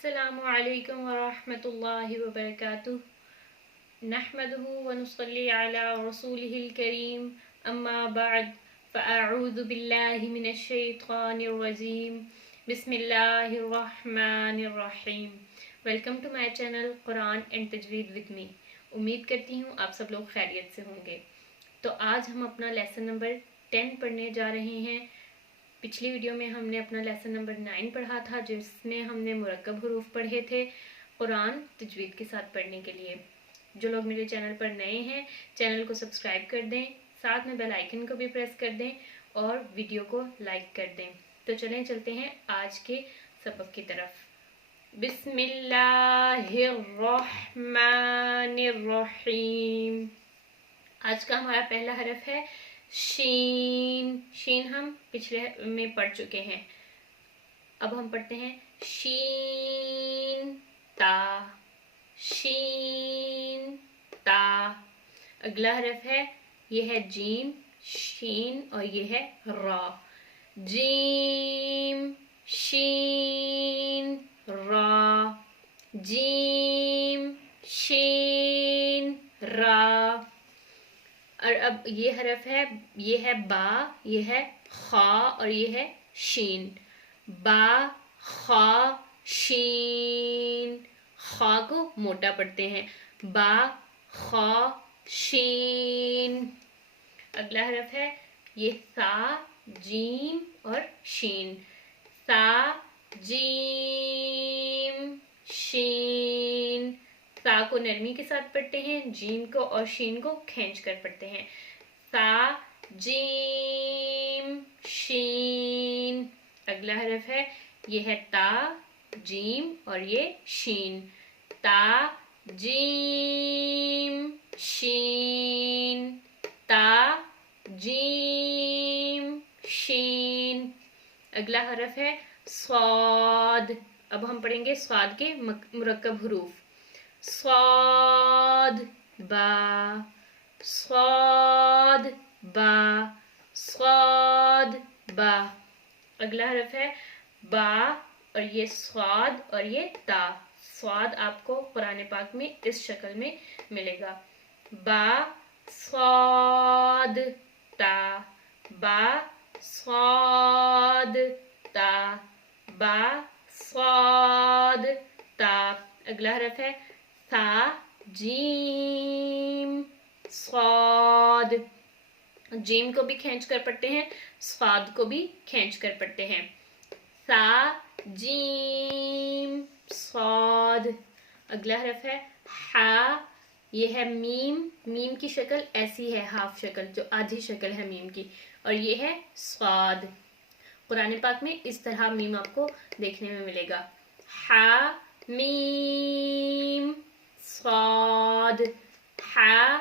अस्सलामु अलैकुम वरहमतुल्लाहि वबरकातुह नहमदुहु व नुसल्ली अला रसूलिहिल करीम अम्मा बअद फ़अऊज़ु बिल्लाहि मिनश शैतानिर रजीम बिस्मिल्लाहिर रहमानिर रहीम। Welcome to my channel Quran and Tajweed with me. उम्मीद करती हूँ आप सब लोग खैरियत से होंगे। तो आज हम अपना लेसन नंबर 10 पढ़ने जा रहे हैं। पिछली वीडियो में हमने अपना लेसन नंबर 9 पढ़ा था, जिसमें हमने मुरक्कब हरूफ पढ़े थे कुरान तजवीद के साथ पढ़ने के लिए। जो लोग मेरे चैनल पर नए हैं, चैनल को सब्सक्राइब कर दें, साथ में बेल आइकन को भी प्रेस कर दें और वीडियो को लाइक कर दें। तो चलें चलते हैं आज के सबक की तरफ। बिस्मिल्लाहिर्रहमानिर्रहीम। आज का हमारा पहला हरफ है शीन। शीन हम पिछले में पढ़ चुके हैं। अब हम पढ़ते हैं शीन ता। शीन ता। अगला हरफ है, ये है जीम, शीन और ये है रा। जीम शीन रा। जीम शीन रा। और अब ये हरफ है, ये है बा, ये है खा और ये है शीन। बा खा शीन। खा को मोटा पढ़ते हैं, बा खा शीन। अगला हरफ है, ये सा, जीम और शीन। सा जीम शीन। सा को नरमी के साथ पढ़ते हैं, जीम को और शीन को खींच कर पढ़ते हैं। सा जीम शीन। अगला हरफ है, ये है ता, जीम और ये शीन। ता जीम शीन। ता जीम शीन। अगला हरफ है स्वाद। अब हम पढ़ेंगे स्वाद के मुरक्कब हरूफ। स्वाद बा, स्वाद बा, स्वाद बा। अगला हरफ है बा और ये स्वाद और ये ता। स्वाद आपको कुरान पाक में इस शक्ल में मिलेगा, बा स्वाद ता, बा स्वाद ता, बा स्वाद ता। अगला हरफ है सा जीम स्वाद। जीम को भी खींच कर पढ़ते हैं, स्वाद को भी खींच कर पढ़ते हैं। सा जीम स्वाद। अगला हरफ है हा। ये है मीम। मीम की शक्ल ऐसी है, हाफ शक्ल, जो आधी शक्ल है मीम की, और ये है स्वाद। कुरान पाक में इस तरह मीम आपको देखने में मिलेगा। हा मीम स्वाद। हा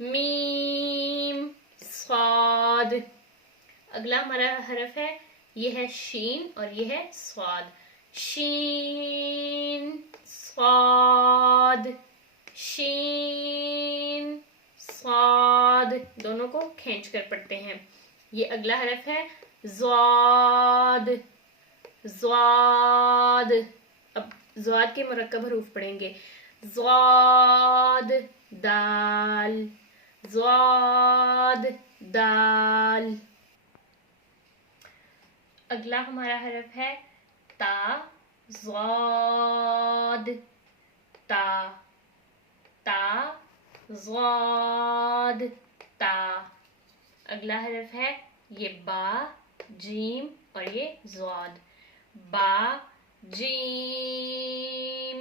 मीम स्वाद। अगला हमारा हरफ है, ये है शीन और ये है स्वाद। शीन स्वाद। शीन स्वाद। दोनों को खींच कर पढ़ते हैं। ये अगला हरफ है ज़्वाद। ज़्वाद। अब ज़्वाद के मुरक्कब हरूफ पढ़ेंगे। ज़्वाद दाल। ज़्वाद दाल। अगला हमारा हरफ है ता। ज़्वाद ता। ता ज़्वाद ता। अगला हरफ है, ये बा, जीम और ये ज़्वाद। बा जीम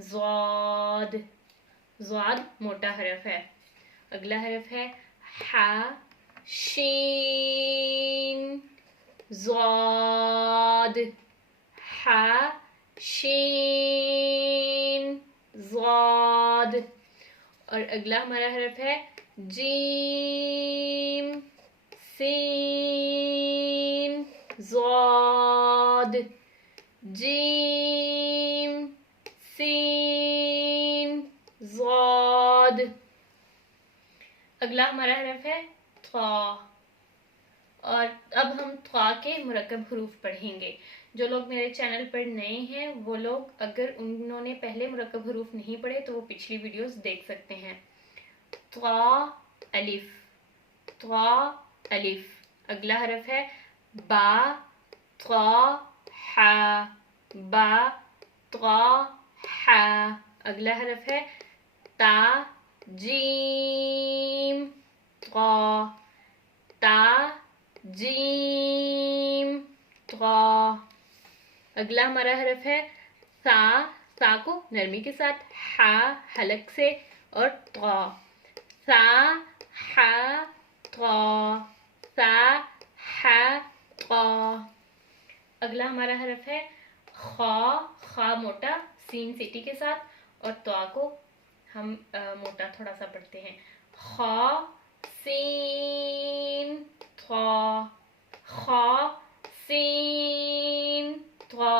ज़्वाद। ज़्वाद मोटा हरफ है। अगला हरफ है हा शीन ज़्वाद। हा शीन ज़्वाद। और अगला हमारा हरफ है जीम सीन ज़्वाद। जीम सीन ज़्वाद। अगला हमारा हरफ है था। और अब हम था के मुरक्कब हरूफ पढ़ेंगे। جو لوگ میرے چینل پر نئے ہیں وہ لوگ اگر انہوں نے پہلے مرکب حروف نہیں پڑھے تو وہ پچھلی ویڈیوز دیکھ سکتے ہیں. طا الف، طا الف. اگلا حرف ہے با طا حا، با طا حا. اگلا حرف ہے تا جیم طا، تا جیم طا. اگلا ہمارا حرف ہے سا، سا کو نرمی کے ساتھ، ہا حلق سے، اور طا. سا ہا طا، سا ہا طا. اگلا ہمارا حرف ہے خا، خا موٹا سین سیٹی کے ساتھ، اور طا کو ہم موٹا تھوڑا سا پڑھتے ہیں. خا سین طا، خا سین طا.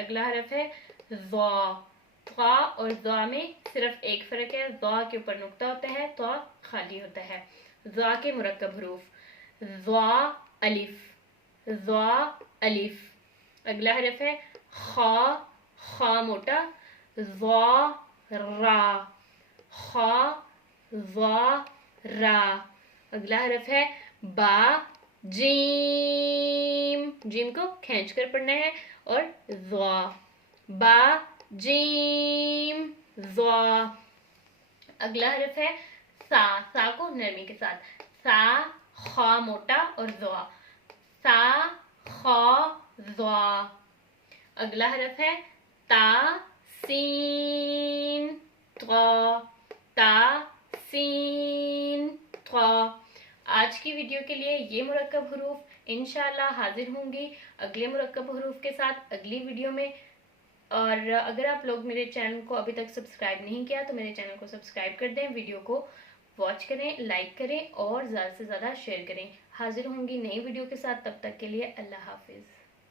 اگلا حرف ہے ضا، طا اور ضا میں صرف ایک فرق ہے، ضا کے اوپر نقطہ ہوتا ہے، طا خالی ہوتا ہے. ضا کے مرکب حروف ضا الف، ضا الف. اگلا حرف ہے خا، خا موٹا ضا را، خا ضا را. اگلا حرف ہے با جیم، جیم کو کھینچ کر پڑھنا ہے، اور ضا، با جیم ضا. اگلا حرف ہے سا، سا کو نرمی کے ساتھ، سا خا موٹا اور ضا، سا خا ضا. اگلا حرف ہے تا سین طا، تا سین طا. آج کی ویڈیو کے لیے یہ مرکب حروف. انشاءاللہ حاضر ہوں گی اگلے مرکب حروف کے ساتھ اگلی ویڈیو میں. اور اگر آپ لوگ میرے چینل کو ابھی تک سبسکرائب نہیں کیا تو میرے چینل کو سبسکرائب کر دیں، ویڈیو کو واچ کریں، لائک کریں اور زیادہ سے زیادہ شیئر کریں. حاضر ہوں گی نئی ویڈیو کے ساتھ، تب تک کے لیے اللہ حافظ.